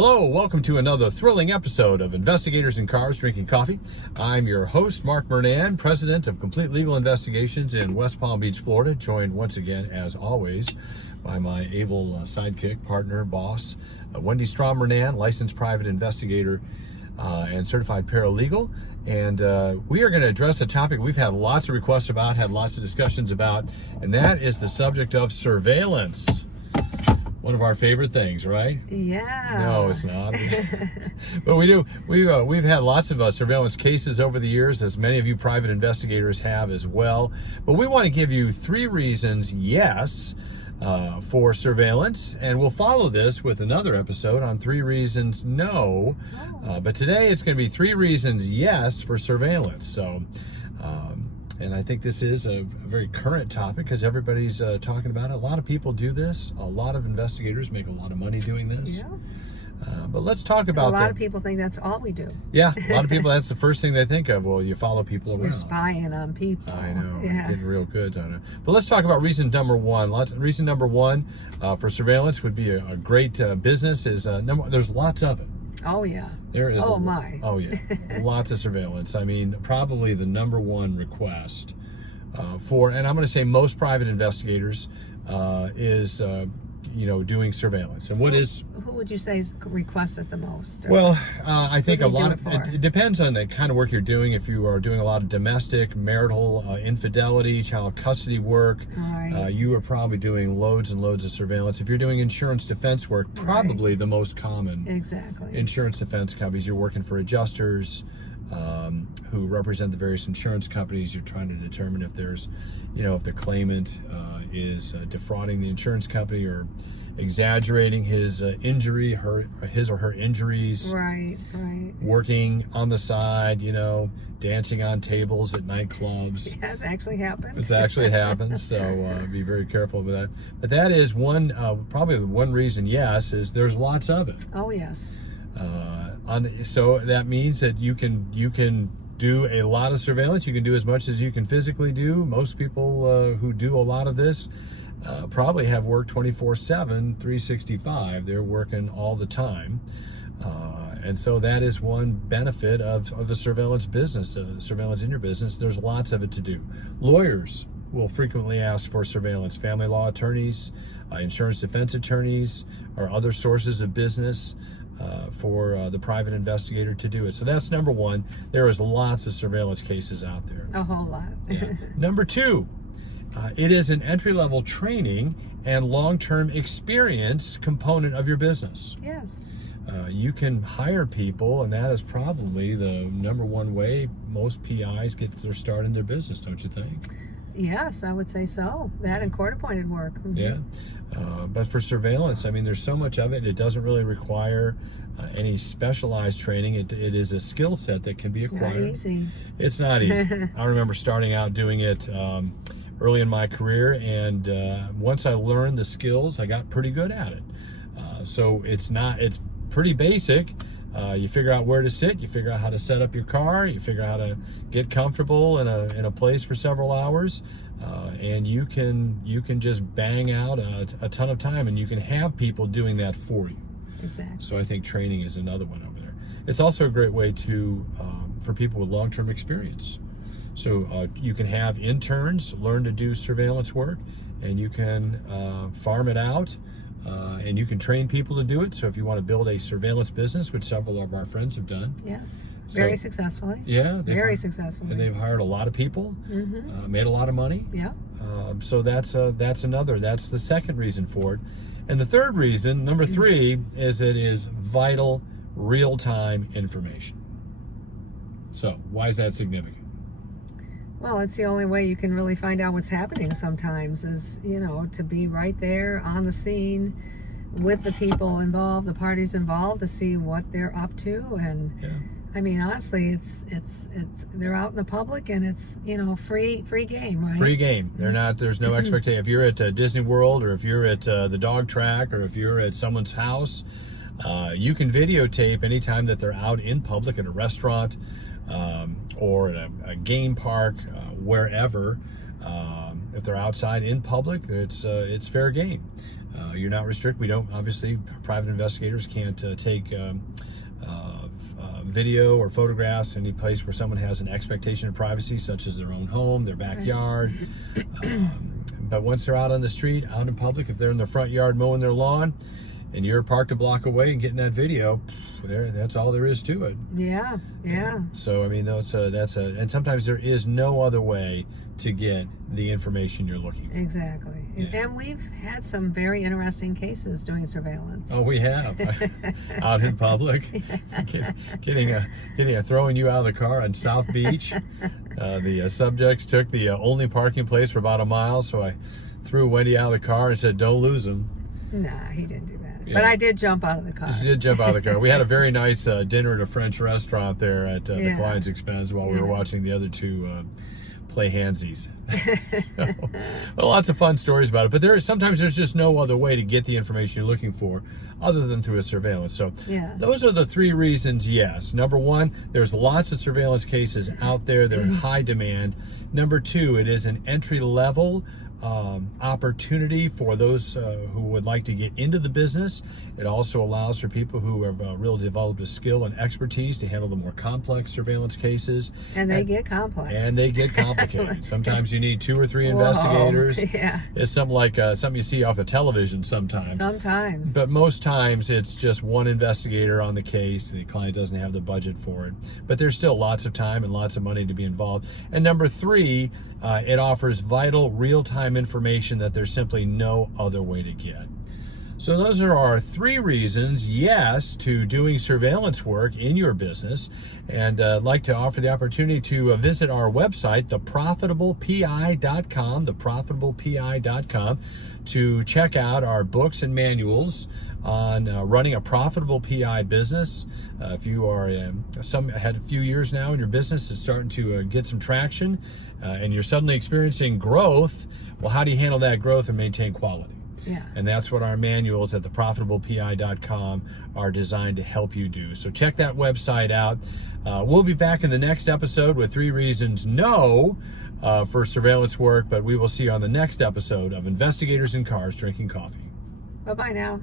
Hello, welcome to another thrilling episode of Investigators in Cars Drinking Coffee. I'm your host, Mark Murnan, president of Complete Legal Investigations in West Palm Beach, Florida, joined once again, as always, by my able sidekick, partner, boss, Wendy Strom Murnan, licensed private investigator and certified paralegal. And we are going to address a topic we've had lots of requests about, had lots of discussions about, and that is the subject of surveillance. One of our favorite things, right? Yeah. No, it's not. But we do. We've had lots of surveillance cases over the years, as many of you private investigators have as well. But we want to give you 3 reasons, yes, for surveillance, and we'll follow this with another episode on 3 reasons no. But today it's going to be 3 reasons yes for surveillance. So. And I think this is a very current topic because everybody's talking about it. A lot of people do this. A lot of investigators make a lot of money doing this. Yeah. But let's talk about a lot of people think that's all we do. Yeah, a lot of people, that's the first thing they think of. Well, you follow people around. You're spying on people. I know. Yeah. Getting real goods on it. But let's talk about reason number 1. Reason number 1 for surveillance would be a great business is, there's lots of it. Oh, yeah. There is. Oh, my. Oh, yeah. Lots of surveillance. I mean, probably the number 1 request for, and I'm going to say most private investigators, is, doing surveillance. And who would you say requests it the most? Well, I think a lot of it depends on the kind of work you're doing. If you are doing a lot of domestic, marital, infidelity, child custody work, right. You are probably doing loads and loads of surveillance. If you're doing insurance defense work, probably the most common. Exactly. Insurance defense companies, you're working for adjusters who represent the various insurance companies. You're trying to determine if there's, if the claimant is defrauding the insurance company or exaggerating his injury, his or her injuries. Right. Working on the side, dancing on tables at nightclubs. Yeah, it actually happens. It's actually happens, so be very careful with that. But that is one, probably the one reason, yes, is there's lots of it. Oh, yes. So that means that you can do a lot of surveillance. You can do as much as you can physically do. Most people who do a lot of this probably have work 24/7, 365. They're working all the time. And so that is one benefit of a surveillance business, surveillance in your business. There's lots of it to do. Lawyers will frequently ask for surveillance. Family law attorneys, insurance defense attorneys, or other sources of business for the private investigator to do it. So that's number 1. There is lots of surveillance cases out there. A whole lot. Yeah. Number 2, it is an entry-level training and long-term experience component of your business. Yes. You can hire people, and that is probably the number 1 way most PIs get their start in their business, don't you think? Yes, I would say so. That and court-appointed work. Mm-hmm. Yeah. But for surveillance, I mean, there's so much of it. It doesn't really require any specialized training. It is a skill set that can be acquired. It's not easy. It's not easy. I remember starting out doing it early in my career, and once I learned the skills, I got pretty good at it. So it's pretty basic. You figure out where to sit, you figure out how to set up your car, you figure out how to get comfortable in a place for several hours, and you can just bang out a ton of time, and you can have people doing that for you. Exactly. So I think training is another one over there. It's also a great way to for people with long-term experience. So you can have interns learn to do surveillance work, and you can farm it out. And you can train people to do it. So if you want to build a surveillance business, which several of our friends have done. Yes, very successfully. Yeah. Very successfully. And they've hired a lot of people, made a lot of money. Yeah. So that's the second reason for it. And the third reason, number 3, is it is vital real-time information. So why is that significant? Well, it's the only way you can really find out what's happening sometimes is, to be right there on the scene with the people involved, the parties involved, to see what they're up to. And yeah. I mean, honestly, it's they're out in the public, and it's, free game, right? Free game. There's no expectation. If you're at Disney World, or if you're at the dog track, or if you're at someone's house, you can videotape anytime that they're out in public at a restaurant, or at a game park, wherever. If they're outside in public, it's fair game. You're not restricted. We don't, obviously, private investigators can't take video or photographs any place where someone has an expectation of privacy, such as their own home, their backyard. But once they're out on the street, out in public, if they're in their front yard mowing their lawn, and you're parked a block away and getting that video, that's all there is to it. Yeah. So I mean, and sometimes there is no other way to get the information you're looking for. Exactly. Yeah. And we've had some very interesting cases doing surveillance. Oh, we have. Out in public, throwing you out of the car on South Beach. The subjects took the only parking place for about a mile, so I threw Wendy out of the car and said, "Don't lose him." Nah, he didn't do that. Yeah. But I did jump out of the car. She did jump out of the car. We had a very nice dinner at a French restaurant there at the client's expense while we were watching the other two play handsies. Well, lots of fun stories about it. But sometimes there's just no other way to get the information you're looking for other than through a surveillance. So those are the 3 reasons, yes. Number 1, there's lots of surveillance cases out there. They're in high demand. Number 2, it is an entry-level opportunity for those who would like to get into the business. It also allows for people who have really developed a skill and expertise to handle the more complex surveillance cases. And they get complex. And they get complicated. Sometimes you need 2 or 3 investigators. Yeah. It's something like something you see off the television sometimes. Sometimes. But most times it's just one investigator on the case. The client doesn't have the budget for it. But there's still lots of time and lots of money to be involved. And number 3, it offers vital real-time information that there's simply no other way to get. So those are our 3 reasons, yes, to doing surveillance work in your business. And I'd like to offer the opportunity to visit our website, theprofitablepi.com, theprofitablepi.com, to check out our books and manuals on running a profitable PI business. If you are had a few years now and your business is starting to get some traction and you're suddenly experiencing growth, well, how do you handle that growth and maintain quality? Yeah. And that's what our manuals at theprofitablepi.com are designed to help you do. So check that website out. We'll be back in the next episode with 3 reasons no for surveillance work, but we will see you on the next episode of Investigators in Cars Drinking Coffee. Bye-bye now.